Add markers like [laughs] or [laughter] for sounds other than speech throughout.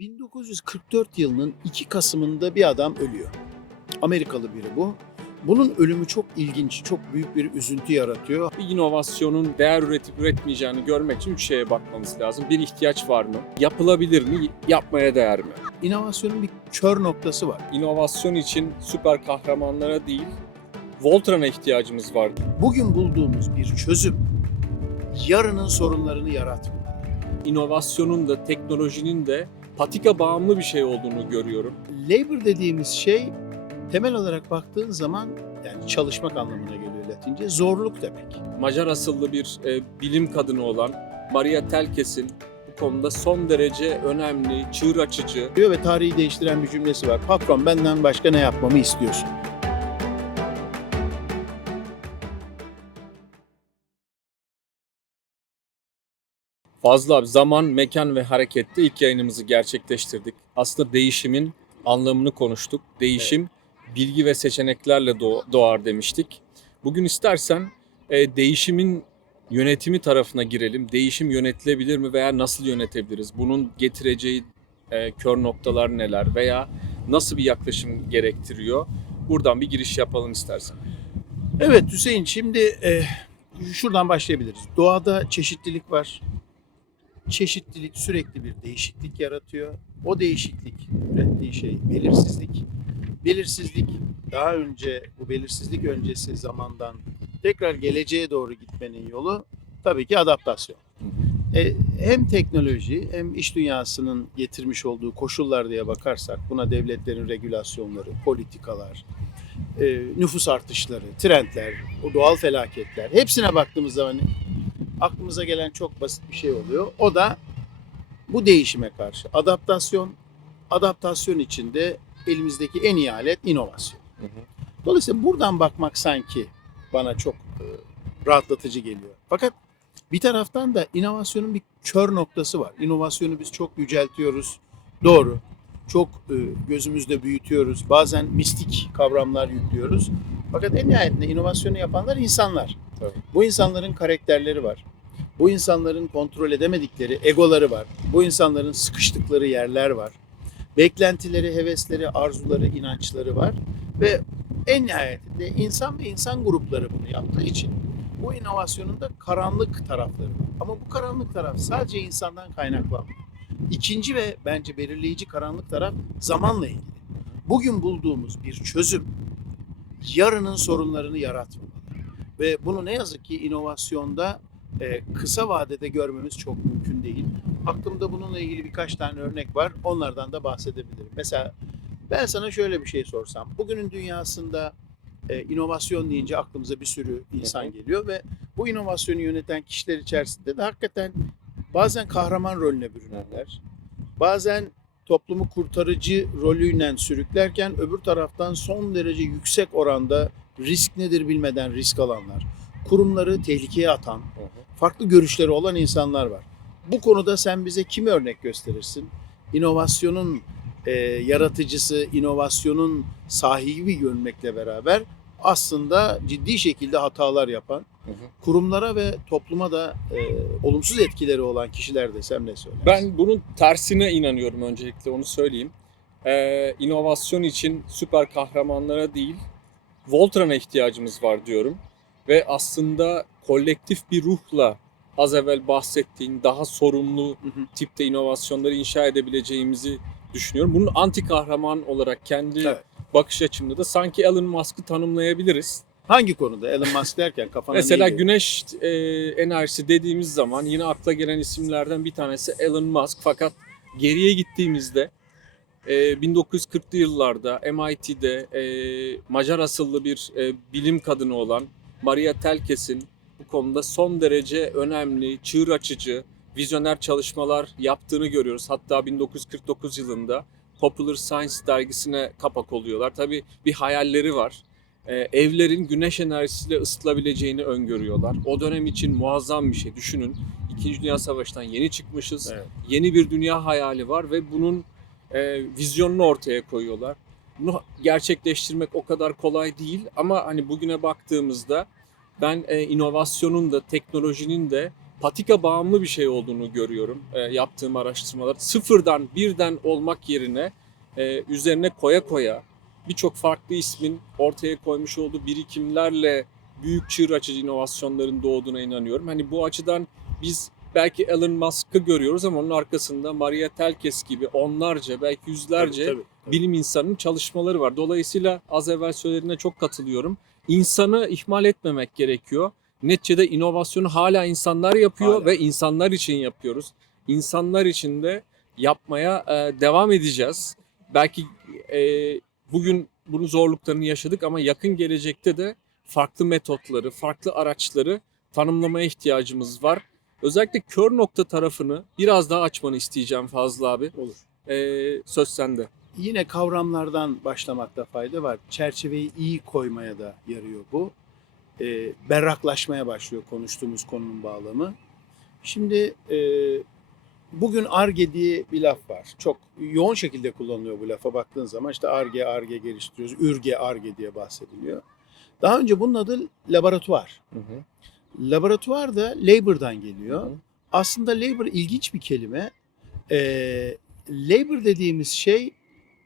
1944 yılının 2 Kasım'ında bir adam ölüyor. Amerikalı biri bu. Bunun ölümü çok ilginç, çok büyük bir üzüntü yaratıyor. Bir inovasyonun değer üretip üretmeyeceğini görmek için üç şeye bakmamız lazım. Bir ihtiyaç var mı? Yapılabilir mi? Yapmaya değer mi? İnovasyonun bir kör noktası var. İnovasyon için süper kahramanlara değil, Voltran'a ihtiyacımız var. Bugün bulduğumuz bir çözüm yarının sorunlarını yaratmıyor. İnovasyonun da teknolojinin de patika bağımlı bir şey olduğunu görüyorum. Labor dediğimiz şey temel olarak baktığın zaman yani çalışmak anlamına geliyor Latince zorluk demek. Macar asıllı bir e, bilim kadını olan Maria Telkes'in bu konuda son derece önemli, çığır açıcı, Diyor ve tarihi değiştiren bir cümlesi var. Patron benden başka ne yapmamı istiyorsun? Fazla abi zaman, mekan ve harekette ilk yayınımızı gerçekleştirdik. Aslında değişimin anlamını konuştuk. Değişim bilgi ve seçeneklerle doğ- doğar demiştik. Bugün istersen e, değişimin yönetimi tarafına girelim. Değişim yönetilebilir mi veya nasıl yönetebiliriz? Bunun getireceği e, kör noktalar neler veya nasıl bir yaklaşım gerektiriyor? Buradan bir giriş yapalım istersen. Evet Hüseyin şimdi e, şuradan başlayabiliriz. Doğada çeşitlilik var. Çeşitlilik sürekli bir değişiklik yaratıyor. O değişiklik ürettiği şey belirsizlik. Belirsizlik daha önce bu belirsizlik öncesi zamandan tekrar geleceğe doğru gitmenin yolu tabii ki adaptasyon. E, hem teknoloji hem iş dünyasının getirmiş olduğu koşullar diye bakarsak buna devletlerin regülasyonları, politikalar, e, nüfus artışları, trendler, o doğal felaketler hepsine baktığımız zaman aklımıza gelen çok basit bir şey oluyor. O da bu değişime karşı adaptasyon, adaptasyon içinde elimizdeki en iyi alet inovasyon. Dolayısıyla buradan bakmak sanki bana çok e, rahatlatıcı geliyor. Fakat bir taraftan da inovasyonun bir kör noktası var. İnovasyonu biz çok yüceltiyoruz. Doğru. Çok e, gözümüzde büyütüyoruz. Bazen mistik kavramlar yüklüyoruz. Fakat en nihayetinde inovasyonu yapanlar insanlar. Tabii. Bu insanların karakterleri var. Bu insanların kontrol edemedikleri egoları var. Bu insanların sıkıştıkları yerler var. Beklentileri, hevesleri, arzuları, inançları var. Ve en nihayetinde insan ve insan grupları bunu yaptığı için bu inovasyonun da karanlık tarafları var. Ama bu karanlık taraf sadece insandan kaynaklanmıyor. İkinci ve bence belirleyici karanlık taraf zamanla ilgili. Bugün bulduğumuz bir çözüm yarının sorunlarını yaratmamalı. Ve bunu ne yazık ki inovasyonda e, kısa vadede görmemiz çok mümkün değil. Aklımda bununla ilgili birkaç tane örnek var. Onlardan da bahsedebilirim. Mesela ben sana şöyle bir şey sorsam. Bugünün dünyasında e, inovasyon deyince aklımıza bir sürü insan geliyor ve bu inovasyonu yöneten kişiler içerisinde de hakikaten bazen kahraman rolüne bürünenler, bazen toplumu kurtarıcı rolüyle sürüklerken öbür taraftan son derece yüksek oranda risk nedir bilmeden risk alanlar, kurumları tehlikeye atan, farklı görüşleri olan insanlar var. Bu konuda sen bize kimi örnek gösterirsin? İnovasyonun e, yaratıcısı, inovasyonun sahibi görmekle beraber aslında ciddi şekilde hatalar yapan, Hı hı. kurumlara ve topluma da e, olumsuz etkileri olan kişiler desem ne söylersin? Ben bunun tersine inanıyorum öncelikle onu söyleyeyim. Ee, inovasyon için süper kahramanlara değil, Voltran'a ihtiyacımız var diyorum. Ve aslında kolektif bir ruhla az evvel bahsettiğin daha sorumlu Hı hı. tipte inovasyonları inşa edebileceğimizi düşünüyorum. Bunun anti kahraman olarak kendi Evet. bakış açımda da sanki Elon Musk'ı tanımlayabiliriz. Hangi konuda Elon Musk derken kafana [laughs] Mesela ne geliyor? güneş e, enerjisi dediğimiz zaman yine akla gelen isimlerden bir tanesi Elon Musk. Fakat geriye gittiğimizde e, 1940'lı yıllarda MIT'de e, Macar asıllı bir e, bilim kadını olan Maria Telkes'in bu konuda son derece önemli, çığır açıcı, vizyoner çalışmalar yaptığını görüyoruz. Hatta 1949 yılında Popular Science dergisine kapak oluyorlar. Tabii bir hayalleri var e, evlerin güneş enerjisiyle ısıtılabileceğini öngörüyorlar. O dönem için muazzam bir şey. Düşünün İkinci Dünya Savaşı'ndan yeni çıkmışız. Evet. Yeni bir dünya hayali var ve bunun e, vizyonunu ortaya koyuyorlar. Bunu gerçekleştirmek o kadar kolay değil ama hani bugüne baktığımızda ben e, inovasyonun da teknolojinin de patika bağımlı bir şey olduğunu görüyorum e, yaptığım araştırmalar. Sıfırdan birden olmak yerine e, üzerine koya koya birçok farklı ismin ortaya koymuş olduğu birikimlerle büyük çığır açıcı inovasyonların doğduğuna inanıyorum. Hani bu açıdan biz belki Elon Musk'ı görüyoruz ama onun arkasında Maria Telkes gibi onlarca belki yüzlerce Tabii, tabii, tabii. bilim insanının çalışmaları var. Dolayısıyla az evvel söylediğine çok katılıyorum. İnsanı ihmal etmemek gerekiyor. Neticede inovasyonu hala insanlar yapıyor Hala. ve insanlar için yapıyoruz. İnsanlar için de yapmaya e, devam edeceğiz. Belki e, bugün bunun zorluklarını yaşadık ama yakın gelecekte de farklı metotları, farklı araçları tanımlamaya ihtiyacımız var. Özellikle kör nokta tarafını biraz daha açmanı isteyeceğim Fazıl abi. Olur. E, söz sende. Yine kavramlardan başlamakta fayda var. Çerçeveyi iyi koymaya da yarıyor bu. Ee, berraklaşmaya başlıyor konuştuğumuz konunun bağlamı. Şimdi e, bugün ARGE diye bir laf var. Çok yoğun şekilde kullanılıyor bu lafa baktığın zaman. işte ARGE, ARGE geliştiriyoruz, ÜRGE, ARGE diye bahsediliyor. Daha önce bunun adı laboratuvar. Hı hı. Laboratuvar da labor'dan geliyor. Hı hı. Aslında labor ilginç bir kelime. Ee, labor dediğimiz şey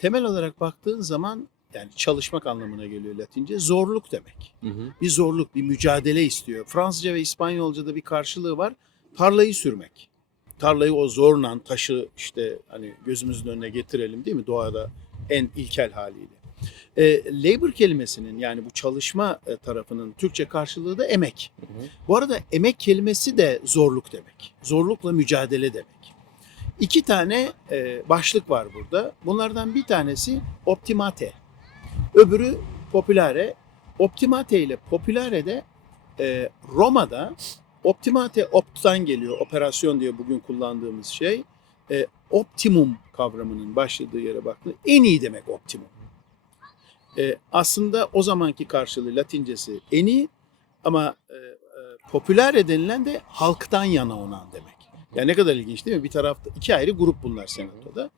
temel olarak baktığın zaman yani çalışmak anlamına geliyor Latince. Zorluk demek. Hı hı. Bir zorluk, bir mücadele istiyor. Fransızca ve İspanyolca'da bir karşılığı var. Tarlayı sürmek. Tarlayı o zorla taşı işte hani gözümüzün önüne getirelim değil mi? Doğada en ilkel haliyle. Ee, labor kelimesinin yani bu çalışma e, tarafının Türkçe karşılığı da emek. Hı hı. Bu arada emek kelimesi de zorluk demek. Zorlukla mücadele demek. İki tane e, başlık var burada. Bunlardan bir tanesi optimate. Öbürü popülare. Optimate ile popülare de e, Roma'da optimate opt'tan geliyor. Operasyon diye bugün kullandığımız şey. E, optimum kavramının başladığı yere baktığında en iyi demek optimum. E, aslında o zamanki karşılığı Latincesi en iyi ama e, e, popüler denilen de halktan yana olan demek. Yani ne kadar ilginç değil mi? Bir tarafta iki ayrı grup bunlar senatoda.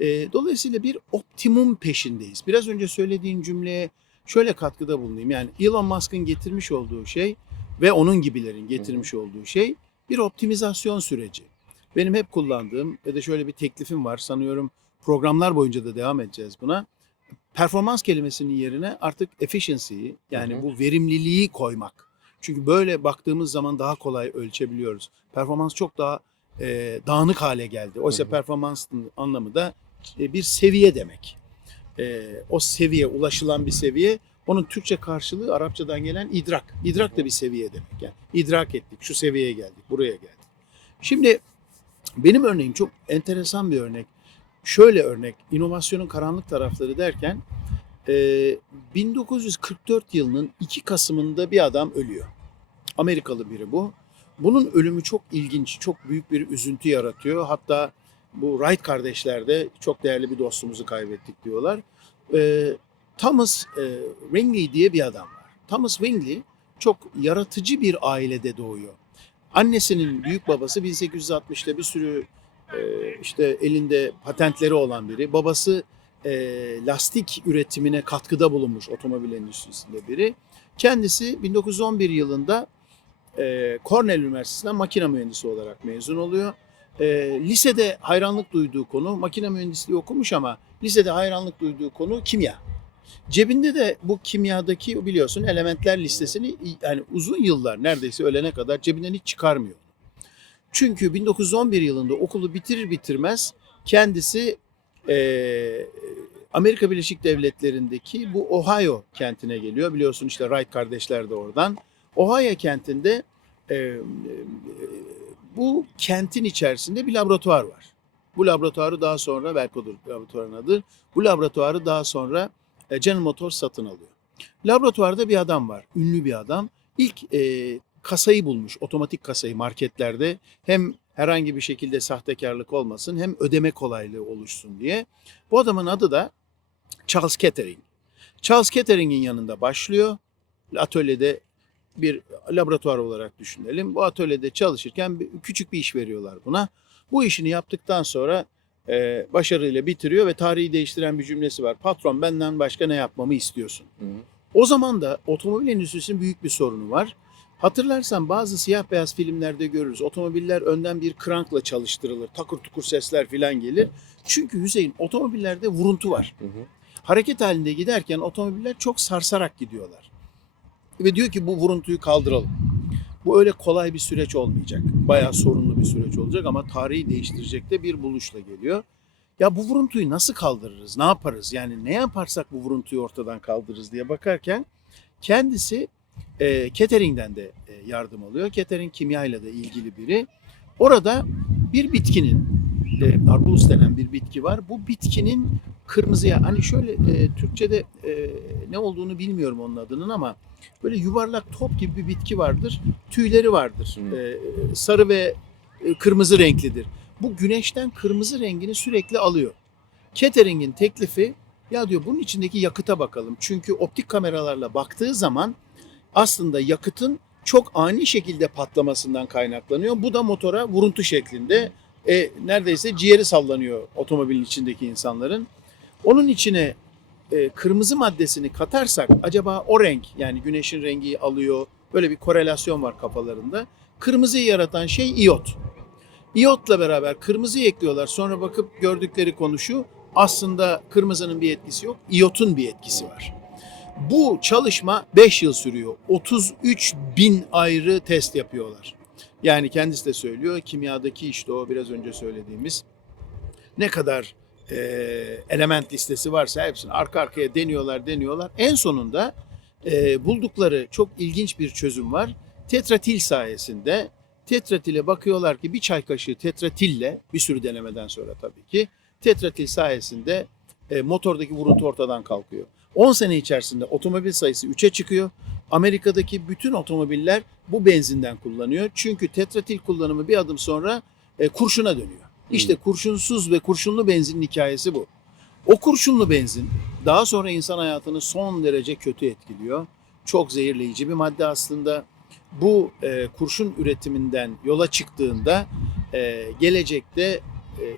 E, dolayısıyla bir optimum peşindeyiz. Biraz önce söylediğin cümleye şöyle katkıda bulunayım. Yani Elon Musk'ın getirmiş olduğu şey ve onun gibilerin getirmiş olduğu şey bir optimizasyon süreci. Benim hep kullandığım ve de şöyle bir teklifim var. Sanıyorum programlar boyunca da devam edeceğiz buna. Performans kelimesinin yerine artık efficiency'yi yani Hı hı. bu verimliliği koymak. Çünkü böyle baktığımız zaman daha kolay ölçebiliyoruz. Performans çok daha e, dağınık hale geldi. Oysa Hı hı. performansın anlamı da e, bir seviye demek. E, o seviye, ulaşılan bir seviye. Onun Türkçe karşılığı Arapçadan gelen idrak. İdrak da bir seviye demek. Yani idrak ettik, şu seviyeye geldik, buraya geldik. Şimdi benim örneğim çok enteresan bir örnek. Şöyle örnek, inovasyonun karanlık tarafları derken e, 1944 yılının 2 Kasım'ında bir adam ölüyor. Amerikalı biri bu. Bunun ölümü çok ilginç, çok büyük bir üzüntü yaratıyor. Hatta bu Wright kardeşler de çok değerli bir dostumuzu kaybettik diyorlar. E, Thomas e, Wingley diye bir adam var. Thomas Wingley çok yaratıcı bir ailede doğuyor. Annesinin büyük babası 1860'ta bir sürü e, işte elinde patentleri olan biri. Babası e, lastik üretimine katkıda bulunmuş otomobil endüstrisinde biri. Kendisi 1911 yılında e, Cornell Üniversitesi'nden makine mühendisi olarak mezun oluyor. E, lisede hayranlık duyduğu konu, makine mühendisliği okumuş ama lisede hayranlık duyduğu konu kimya. Cebinde de bu kimyadaki biliyorsun elementler listesini yani uzun yıllar neredeyse ölene kadar cebinden hiç çıkarmıyor. Çünkü 1911 yılında okulu bitirir bitirmez kendisi eee, Amerika Birleşik Devletleri'ndeki bu Ohio kentine geliyor. Biliyorsun işte Wright kardeşler de oradan. Ohio kentinde eee, bu kentin içerisinde bir laboratuvar var. Bu laboratuvarı daha sonra belki odur laboratuvarın adı. Bu laboratuvarı daha sonra e, General Motors satın alıyor. Laboratuvarda bir adam var, ünlü bir adam. İlk e, kasayı bulmuş, otomatik kasayı marketlerde. Hem herhangi bir şekilde sahtekarlık olmasın hem ödeme kolaylığı oluşsun diye. Bu adamın adı da Charles Kettering. Charles Kettering'in yanında başlıyor. Atölyede bir laboratuvar olarak düşünelim. Bu atölyede çalışırken küçük bir iş veriyorlar buna. Bu işini yaptıktan sonra e, başarıyla bitiriyor ve tarihi değiştiren bir cümlesi var. Patron benden başka ne yapmamı istiyorsun? Hı. O zaman da otomobil endüstrisinin büyük bir sorunu var. Hatırlarsan bazı siyah beyaz filmlerde görürüz. Otomobiller önden bir krankla çalıştırılır. Takır tukur sesler filan gelir. Çünkü Hüseyin otomobillerde vuruntu var. Hı hı. Hareket halinde giderken otomobiller çok sarsarak gidiyorlar. Ve diyor ki bu vuruntuyu kaldıralım. Bu öyle kolay bir süreç olmayacak. Bayağı sorunlu bir süreç olacak ama tarihi değiştirecek de bir buluşla geliyor. Ya bu vuruntuyu nasıl kaldırırız? Ne yaparız? Yani ne yaparsak bu vuruntuyu ortadan kaldırırız diye bakarken kendisi e, Kettering'den de e, yardım alıyor. Kettering kimyayla da ilgili biri. Orada bir bitkinin e, arbulus denen bir bitki var. Bu bitkinin kırmızıya hani şöyle e, Türkçe'de e, ne olduğunu bilmiyorum onun adının ama böyle yuvarlak top gibi bir bitki vardır. Tüyleri vardır. Hı. E, sarı ve e, kırmızı renklidir. Bu güneşten kırmızı rengini sürekli alıyor. Kettering'in teklifi ya diyor bunun içindeki yakıta bakalım. Çünkü optik kameralarla baktığı zaman aslında yakıtın çok ani şekilde patlamasından kaynaklanıyor. Bu da motora vuruntu şeklinde e, neredeyse ciğeri sallanıyor otomobilin içindeki insanların. Onun içine e, kırmızı maddesini katarsak acaba o renk yani güneşin rengi alıyor. Böyle bir korelasyon var kafalarında. Kırmızıyı yaratan şey iyot. İyotla beraber kırmızıyı ekliyorlar. Sonra bakıp gördükleri konu şu. Aslında kırmızının bir etkisi yok. İyotun bir etkisi var. Bu çalışma 5 yıl sürüyor. 33 bin ayrı test yapıyorlar. Yani kendisi de söylüyor. Kimyadaki işte o biraz önce söylediğimiz ne kadar e, element listesi varsa hepsini arka arkaya deniyorlar deniyorlar. En sonunda e, buldukları çok ilginç bir çözüm var. Tetratil sayesinde tetratile bakıyorlar ki bir çay kaşığı tetratille bir sürü denemeden sonra tabii ki tetratil sayesinde e, motordaki vuruntu ortadan kalkıyor. 10 sene içerisinde otomobil sayısı 3'e çıkıyor. Amerika'daki bütün otomobiller bu benzinden kullanıyor. Çünkü tetratil kullanımı bir adım sonra e, kurşuna dönüyor. İşte kurşunsuz ve kurşunlu benzinin hikayesi bu. O kurşunlu benzin daha sonra insan hayatını son derece kötü etkiliyor. Çok zehirleyici bir madde aslında. Bu e, kurşun üretiminden yola çıktığında e, gelecekte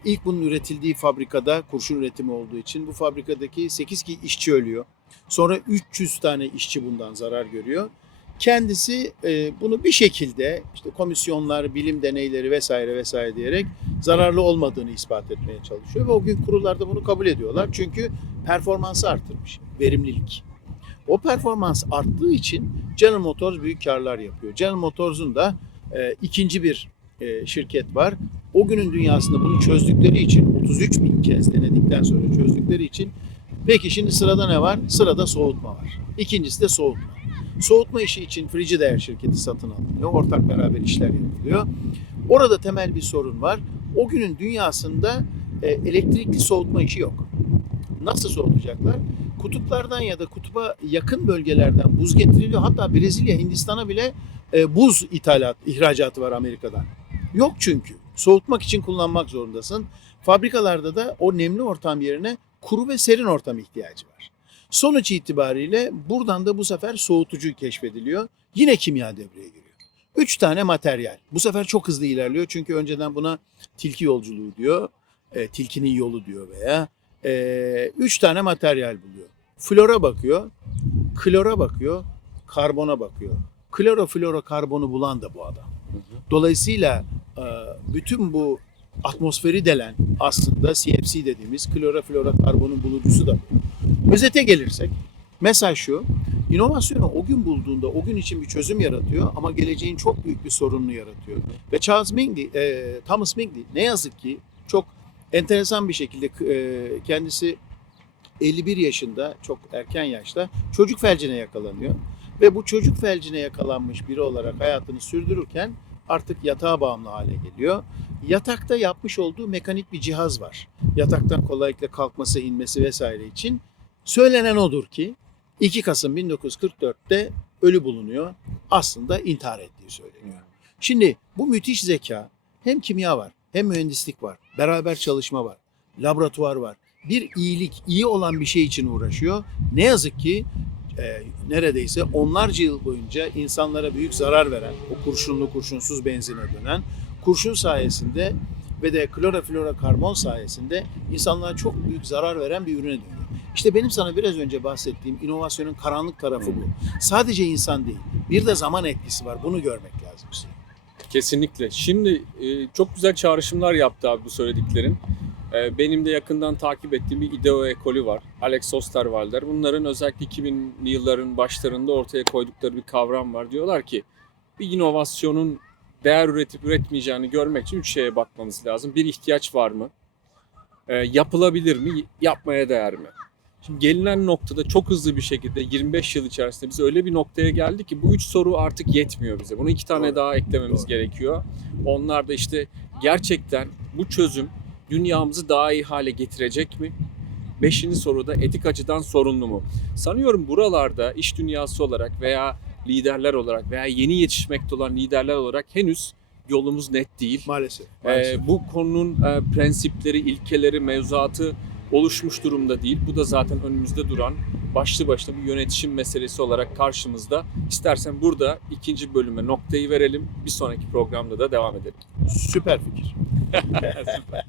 ilk bunun üretildiği fabrikada kurşun üretimi olduğu için bu fabrikadaki 8 ki işçi ölüyor. Sonra 300 tane işçi bundan zarar görüyor. Kendisi e, bunu bir şekilde işte komisyonlar, bilim deneyleri vesaire vesaire diyerek zararlı olmadığını ispat etmeye çalışıyor ve o gün kurullarda bunu kabul ediyorlar. Çünkü performansı arttırmış, verimlilik. O performans arttığı için General Motors büyük karlar yapıyor. General Motors'un da e, ikinci bir e, şirket var. O günün dünyasında bunu çözdükleri için 33 bin kez denedikten sonra çözdükleri için peki şimdi sırada ne var? Sırada soğutma var. İkincisi de soğutma. Soğutma işi için Frigidaire şirketi satın alınıyor. Ortak beraber işler yapılıyor. Orada temel bir sorun var. O günün dünyasında e, elektrikli soğutma işi yok. Nasıl soğutacaklar? Kutuplardan ya da kutuba yakın bölgelerden buz getiriliyor. Hatta Brezilya, Hindistan'a bile e, buz ithalat, ihracatı var Amerika'dan. Yok çünkü. Soğutmak için kullanmak zorundasın. Fabrikalarda da o nemli ortam yerine kuru ve serin ortam ihtiyacı var. Sonuç itibariyle buradan da bu sefer soğutucu keşfediliyor. Yine kimya devreye giriyor. Üç tane materyal. Bu sefer çok hızlı ilerliyor çünkü önceden buna tilki yolculuğu diyor. E, tilkinin yolu diyor veya e, üç tane materyal buluyor. Flora bakıyor, klora bakıyor, karbona bakıyor. Kloroflorokarbonu bulan da bu adam. Dolayısıyla bütün bu atmosferi delen aslında CFC dediğimiz kloroflorokarbonun bulucusu da. Özete gelirsek mesaj şu. İnovasyonu o gün bulduğunda o gün için bir çözüm yaratıyor ama geleceğin çok büyük bir sorununu yaratıyor. Ve Charles Mingley, e, Thomas Mingley ne yazık ki çok enteresan bir şekilde e, kendisi 51 yaşında çok erken yaşta çocuk felcine yakalanıyor. Ve bu çocuk felcine yakalanmış biri olarak hayatını sürdürürken artık yatağa bağımlı hale geliyor. Yatakta yapmış olduğu mekanik bir cihaz var. Yataktan kolaylıkla kalkması, inmesi vesaire için. Söylenen odur ki 2 Kasım 1944'te ölü bulunuyor. Aslında intihar ettiği söyleniyor. Şimdi bu müthiş zeka hem kimya var hem mühendislik var. Beraber çalışma var. Laboratuvar var. Bir iyilik, iyi olan bir şey için uğraşıyor. Ne yazık ki e, neredeyse onlarca yıl boyunca insanlara büyük zarar veren, o kurşunlu kurşunsuz benzine dönen, kurşun sayesinde ve de kloroflorokarbon sayesinde insanlara çok büyük zarar veren bir ürüne dönüyor. İşte benim sana biraz önce bahsettiğim inovasyonun karanlık tarafı bu. Sadece insan değil. Bir de zaman etkisi var. Bunu görmek lazım. Kesinlikle. Şimdi e, çok güzel çağrışımlar yaptı abi bu söylediklerin. E, benim de yakından takip ettiğim bir ideo ekolü var. Alex Osterwalder. Bunların özellikle 2000'li yılların başlarında ortaya koydukları bir kavram var. Diyorlar ki bir inovasyonun değer üretip üretmeyeceğini görmek için üç şeye bakmamız lazım. Bir ihtiyaç var mı? E, yapılabilir mi? Yapmaya değer mi? Şimdi gelinen noktada çok hızlı bir şekilde 25 yıl içerisinde biz öyle bir noktaya geldik ki bu üç soru artık yetmiyor bize. Bunu iki tane Doğru. daha eklememiz Doğru. gerekiyor. Onlar da işte gerçekten bu çözüm dünyamızı daha iyi hale getirecek mi? Beşinci soruda etik açıdan sorunlu mu? Sanıyorum buralarda iş dünyası olarak veya liderler olarak veya yeni yetişmekte olan liderler olarak henüz yolumuz net değil. Maalesef. Ee, maalesef. bu konunun e, prensipleri, ilkeleri, mevzuatı oluşmuş durumda değil. Bu da zaten önümüzde duran başlı başına bir yönetişim meselesi olarak karşımızda. İstersen burada ikinci bölüme noktayı verelim. Bir sonraki programda da devam edelim. Süper fikir. [laughs] [laughs] Süper.